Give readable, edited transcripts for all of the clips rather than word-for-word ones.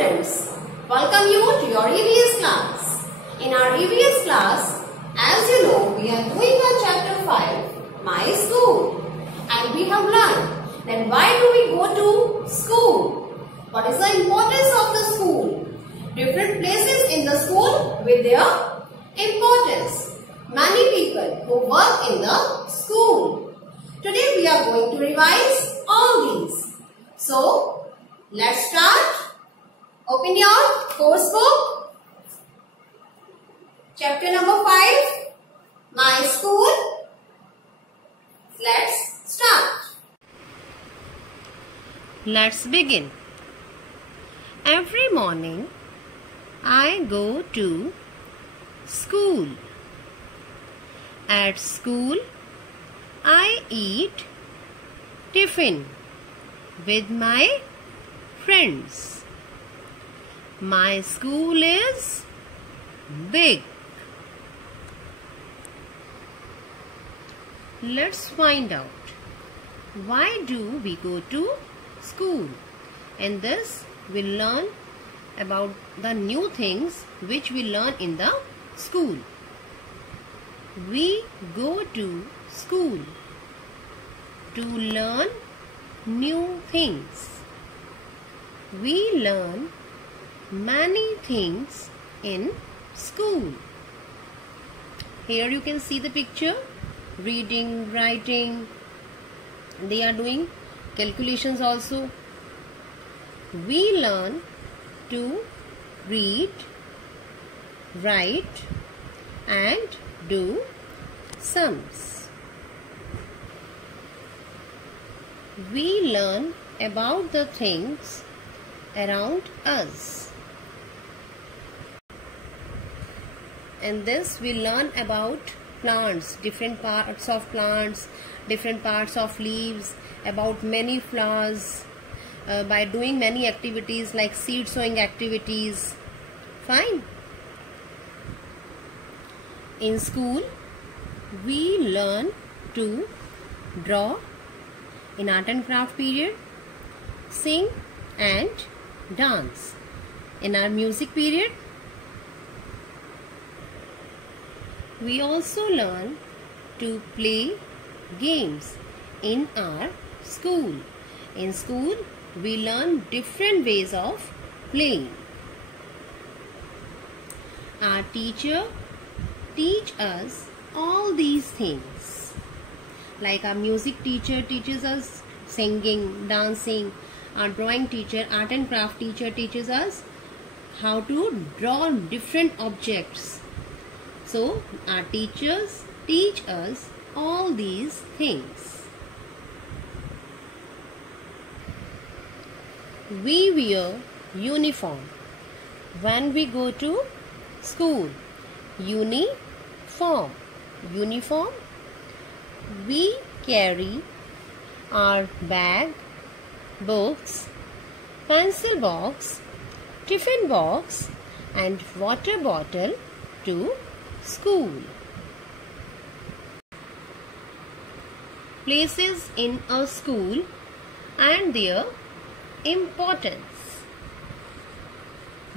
students, welcome you to your EVS class. In our EVS class, as you know, we are doing our chapter 5, My School. And we have learned that why do we go to school? What is the importance of the school? Different places in the school with their importance. Many people who work in the school. Today we are going to revise all these. So, let's start. Open your course book. Chapter number 5, My School. Let's start. Let's begin. Every morning, I go to school. At school, I eat tiffin with my friends. My school is big. Let's find out why do we go to school. In this, we'll learn about the new things which we learn in the school. We go to school to learn new things. We learn many things in school. Here you can see the picture. Reading, writing. They are doing calculations also. We learn to read, write and do sums. We learn about the things around us. In this we learn about plants, different parts of plants, different parts of leaves, about many flowers, by doing many activities like seed sowing activities. Fine. In school, we learn to draw. In art and craft period, sing and dance. In our music period, we also learn to play games in our school. In school, we learn different ways of playing. Our teacher teach us all these things. Like our music teacher teaches us singing, dancing. Our drawing teacher, art and craft teacher teaches us how to draw different objects. So, our teachers teach us all these things. We wear uniform when we go to school. Uniform. We carry our bag, books, pencil box, tiffin box and water bottle to school. Places in a school and their importance.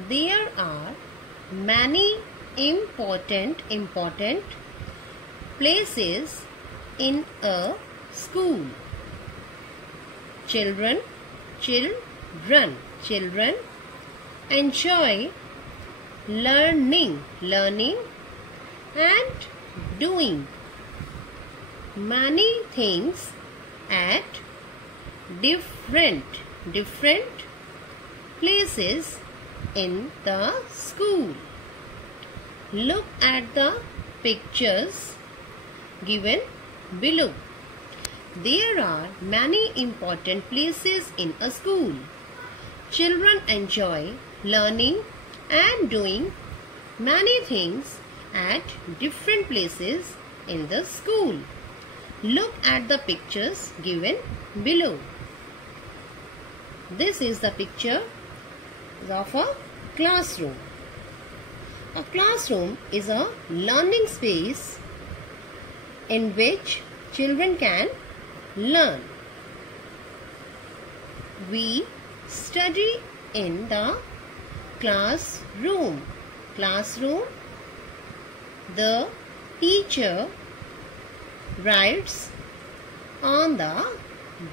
There are many important places in a school. Children enjoy learning and doing many things at different places in the school. Look at the pictures given below. There are many important places in a school. Children enjoy learning and doing many things at different places in the school. Look at the pictures given below. This is the picture of a classroom. A classroom is a learning space in which children can learn. We study in the classroom. Classroom. The teacher writes on the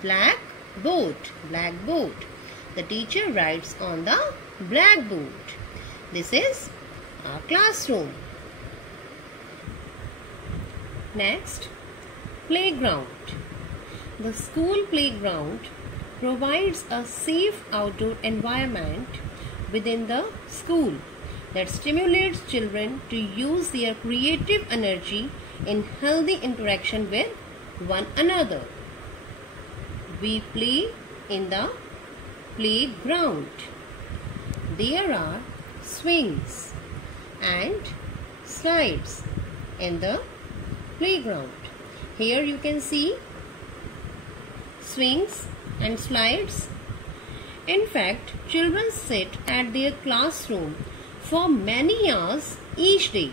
blackboard. Blackboard. The teacher writes on the blackboard. This is our classroom. Next, playground. The school playground provides a safe outdoor environment within the school that stimulates children to use their creative energy in healthy interaction with one another. We play in the playground. There are swings and slides in the playground. Here you can see swings and slides. In fact, children sit at their classroom for many hours each day.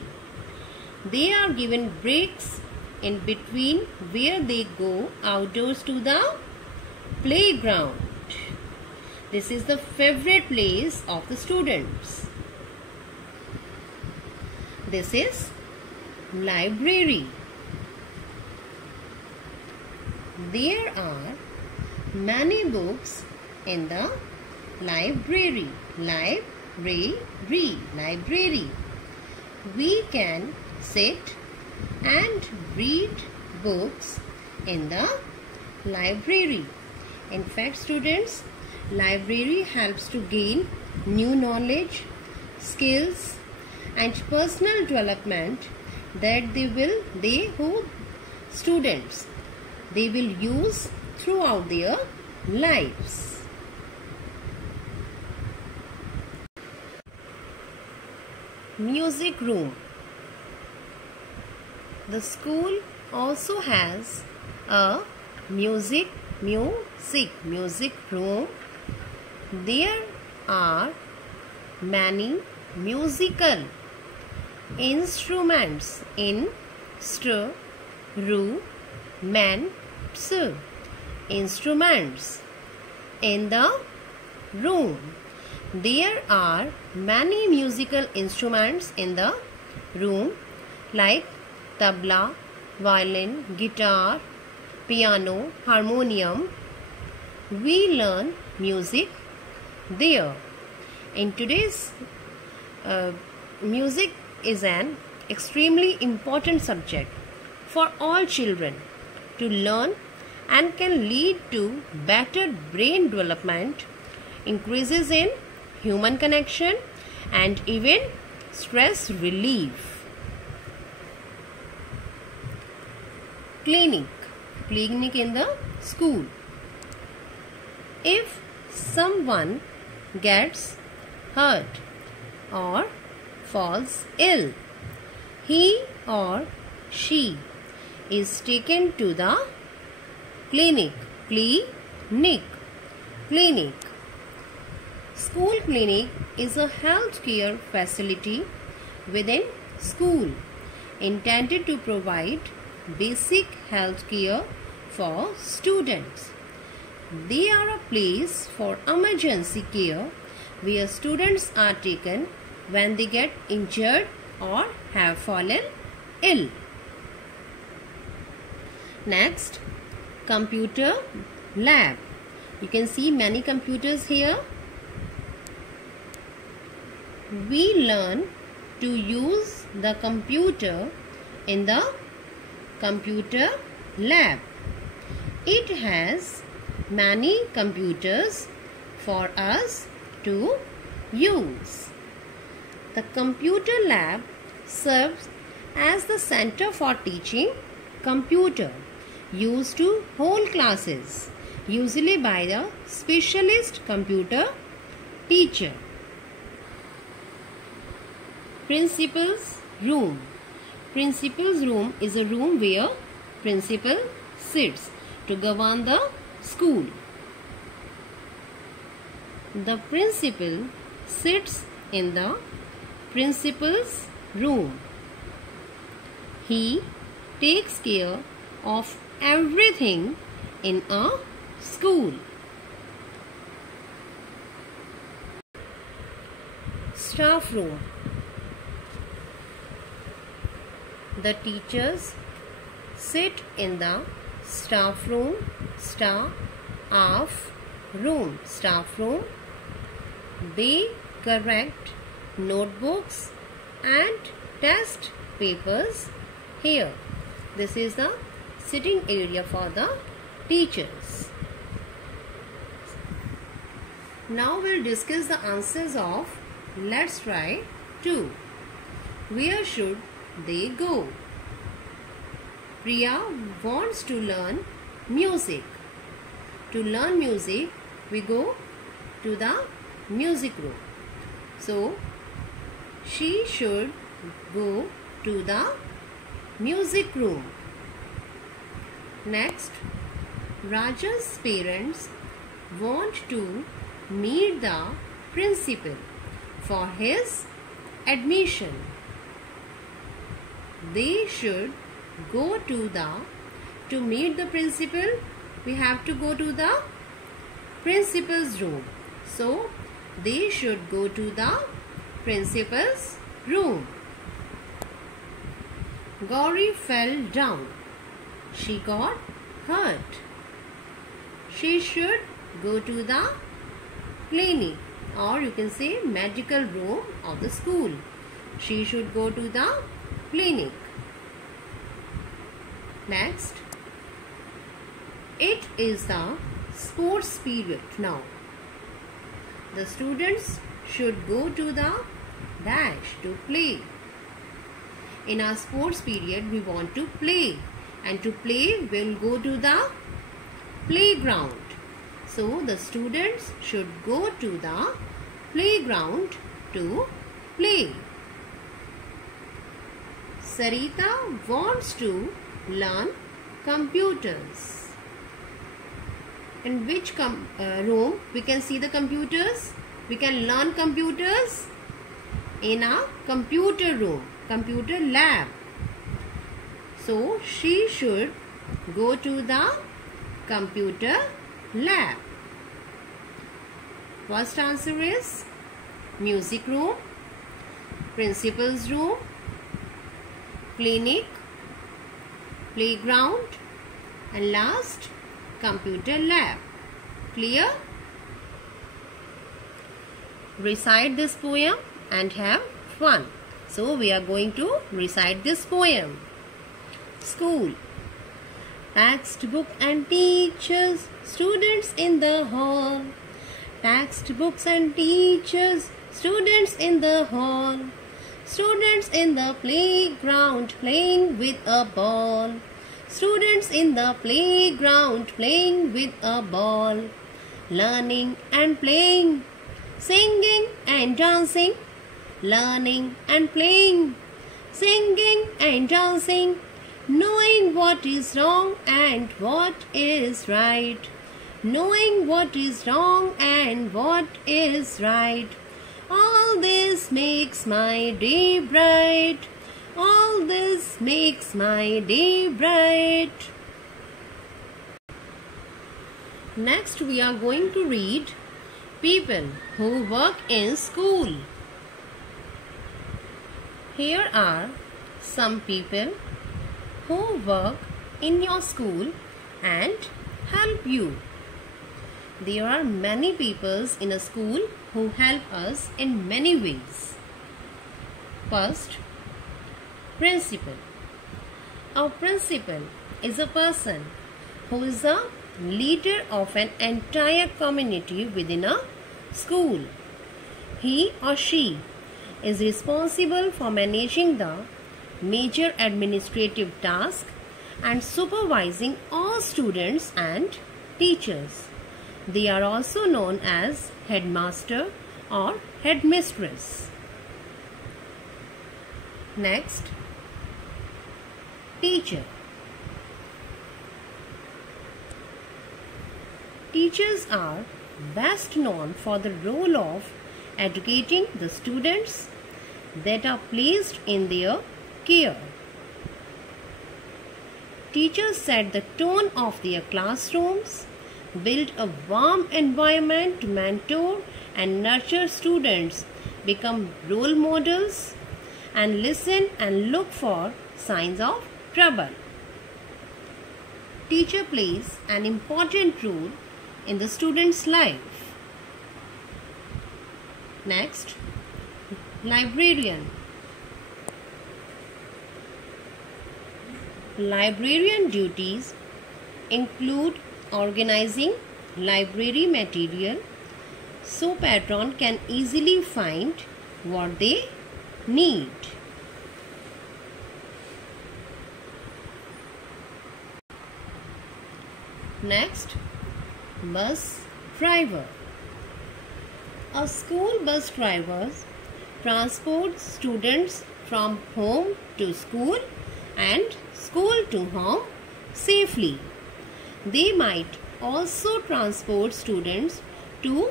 They are given breaks in between where they go outdoors to the playground. This is the favorite place of the students. This is library. There are many books in the library. Library. We can sit and read books in the library. In fact, students, library helps to gain new knowledge, skills and personal development that they will use throughout their lives. Music room. The school also has a music room. There are many musical instruments instruments in the room. There are many musical instruments in the room like tabla, violin, guitar, piano, harmonium. We learn music there. In today's music is an extremely important subject for all children to learn and can lead to better brain development, increases in human connection and even stress relief. Clinic in the school. If someone gets hurt or falls ill, he or she is taken to the clinic. School clinic is a healthcare facility within school intended to provide basic health care for students. They are a place for emergency care where students are taken when they get injured or have fallen ill. Next, computer lab. You can see many computers here. We learn to use the computer in the computer lab. It has many computers for us to use. The computer lab serves as the center for teaching computer used to hold classes, usually by the specialist computer teacher. Principal's room. Principal's room is a room where principal sits to govern the school. The principal sits in the principal's room. He takes care of everything in a school. staff room. The teachers sit in the staff room. Staff room. They correct notebooks and test papers here. This is the sitting area for the teachers. Now we'll discuss the answers of let's try 2. Where should they go? Priya wants to learn music. To learn music, we go to the music room. So, she should go to the music room. Next, Raja's parents want to meet the principal for his admission. They should go to meet the principal, we have to go to the principal's room. So, they should go to the principal's room. Gauri fell down. She got hurt. She should go to the clinic, or you can say medical room of the school. She should go to the clinic. Next, it is the sports period now. The students should go to the dash to play. In our sports period, we want to play, and to play, we'll go to the playground. So, the students should go to the playground to play. Sarita wants to learn computers. In which room we can see the computers? We can learn computers in a computer room, computer lab. So, she should go to the computer lab. First answer is music room, principal's room, clinic, playground, and last computer lab. Clear? Recite this poem and have fun. So we are going to recite this poem. School. Textbook and teachers, students in the hall. Textbooks and teachers, students in the hall. Students in the playground playing with a ball. Students in the playground playing with a ball. Learning and playing, singing and dancing. Learning and playing, singing and dancing. Knowing what is wrong and what is right. Knowing what is wrong and what is right. All this makes my day bright. All this makes my day bright. Next we are going to read people who work in school. Here are some people who work in your school and help you. There are many people in a school who help us in many ways. First, principal. Our principal is a person who is a leader of an entire community within a school. He or she is responsible for managing the major administrative tasks and supervising all students and teachers. They are also known as headmaster or headmistress. Next, teacher. Teachers are best known for the role of educating the students that are placed in their care. Teachers set the tone of their classrooms, build a warm environment to mentor and nurture students become role models, and listen and look for signs of trouble. Teacher plays an important role in the student's life. Next, librarian. Librarian duties include organizing library material so patron can easily find what they need. Next, bus driver. A school bus driver transports students from home to school and school to home safely. They might also transport students to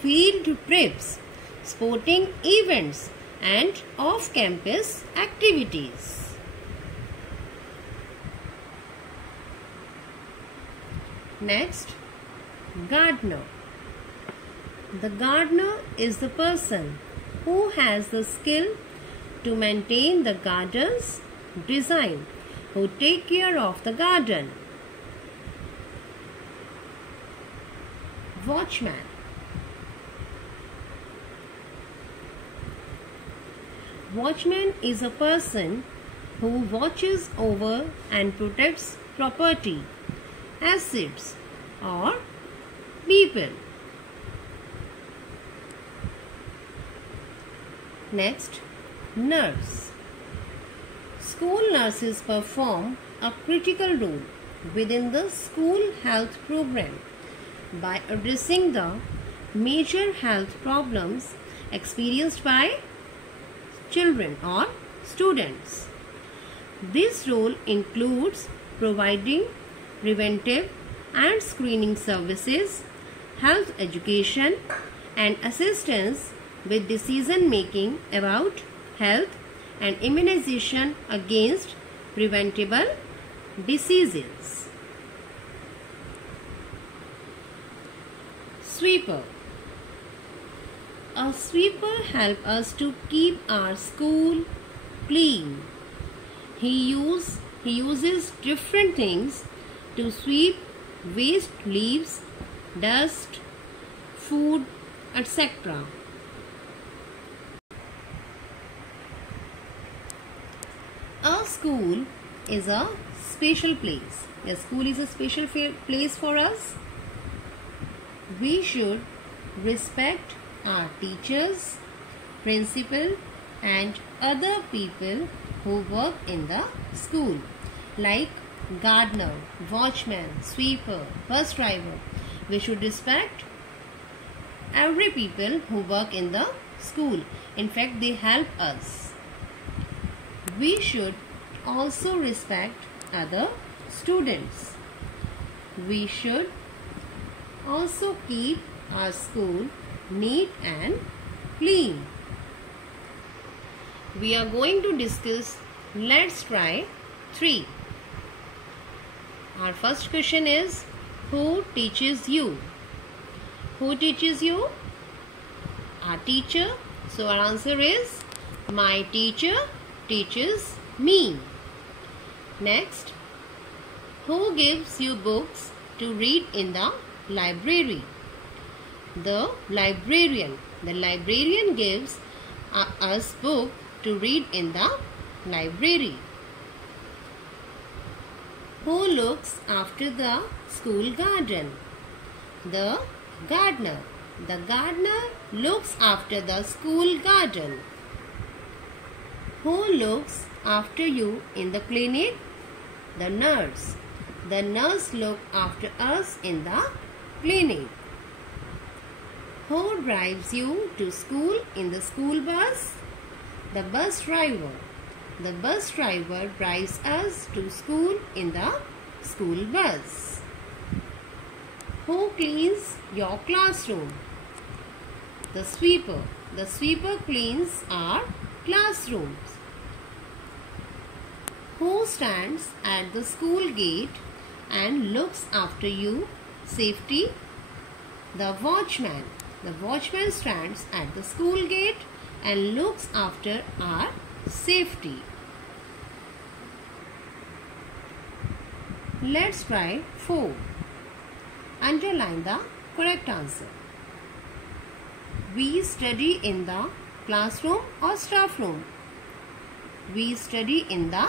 field trips, sporting events, and off-campus activities. Next, gardener. The gardener is the person who has the skill to maintain the garden's design, who take care of the garden. Watchman. Watchman is a person who watches over and protects property, assets, or people. Next, nurse. School nurses perform a critical role within the school health program by addressing the major health problems experienced by children or students. This role includes providing preventive and screening services, health education, and assistance with decision making about health and immunization against preventable diseases. Sweeper. A sweeper helps us to keep our school clean. He uses different things to sweep waste, leaves, dust, food, etc. A school is a special place. A school is a special place for us. We should respect our teachers, principal, and other people who work in the school, like gardener, watchman, sweeper, bus driver. We should respect every people who work in the school. In fact, they help us. We should also respect other students. We should also keep our school neat and clean. We are going to discuss Let's Try 3. Our first question is, who teaches you? Who teaches you? Our teacher. So our answer is, my teacher teaches me. Next, who gives you books to read in the library? The librarian. The librarian gives us book to read in the library. Who looks after the school garden? The gardener. The gardener looks after the school garden. Who looks after you in the clinic? The nurse. The nurse looks after us in the clinic. Who drives you to school in the school bus? The bus driver. The bus driver drives us to school in the school bus. Who cleans your classroom? The sweeper. The sweeper cleans our classrooms. Who stands at the school gate and looks after you safety? The watchman. The watchman stands at the school gate and looks after our safety. Let's try 4. Underline the correct answer. We study in the classroom or staff room. We study in the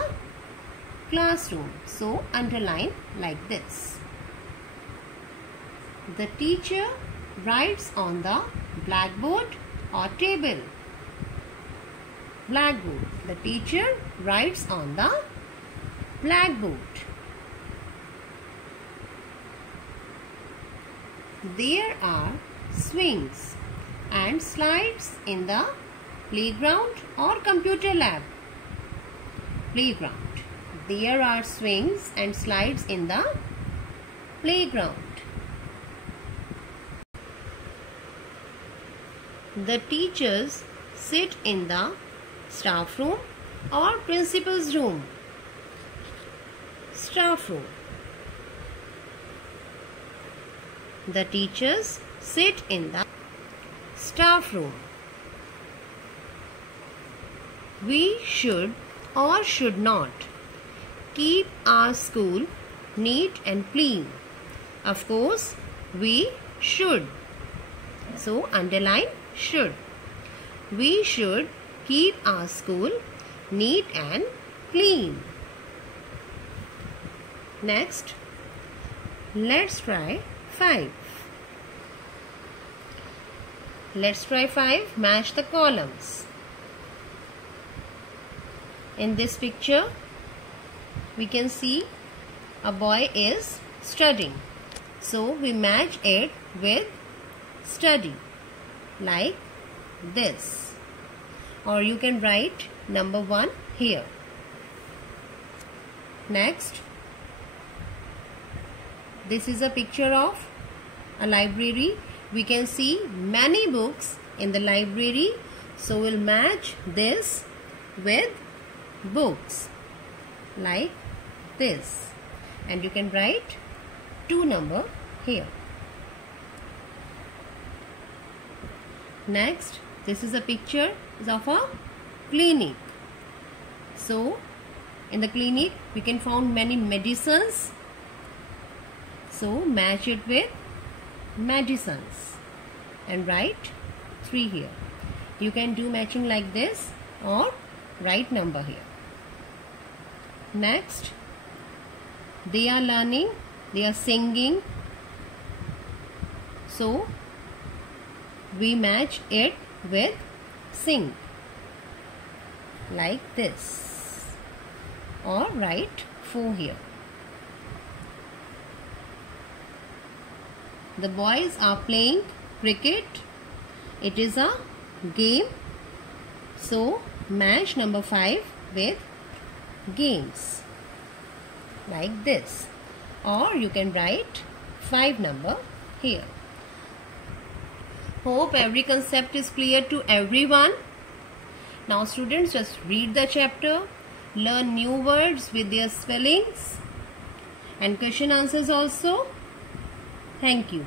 classroom. So underline like this. The teacher writes on the blackboard or table. Blackboard. The teacher writes on the blackboard. There are swings and slides in the playground or computer lab. Playground. There are swings and slides in the playground. The teachers sit in the staff room or principal's room. Staff room. The teachers sit in the staff room. We should or should not keep our school neat and clean. Of course, we should. So, underline should. We should keep our school neat and clean. Next, let's try 5. Let's try 5. Match the columns. In this picture, we can see a boy is studying. So, we match it with study like this. Or you can write number 1 here. Next, this is a picture of a library. We can see many books in the library. So, we'll match this with books like this. And you can write 2 number here. Next, this is a picture of a clinic. So, in the clinic, we can find many medicines. So, match it with medicines and write 3 here. You can do matching like this or write number here. Next, they are learning, they are singing. So, we match it with sing like this or write 4 here. The boys are playing cricket. It is a game. So, match number 5 with games like this. Or you can write 5 number here. Hope every concept is clear to everyone. Now students, just read the chapter, learn new words with their spellings and question answers also. Thank you.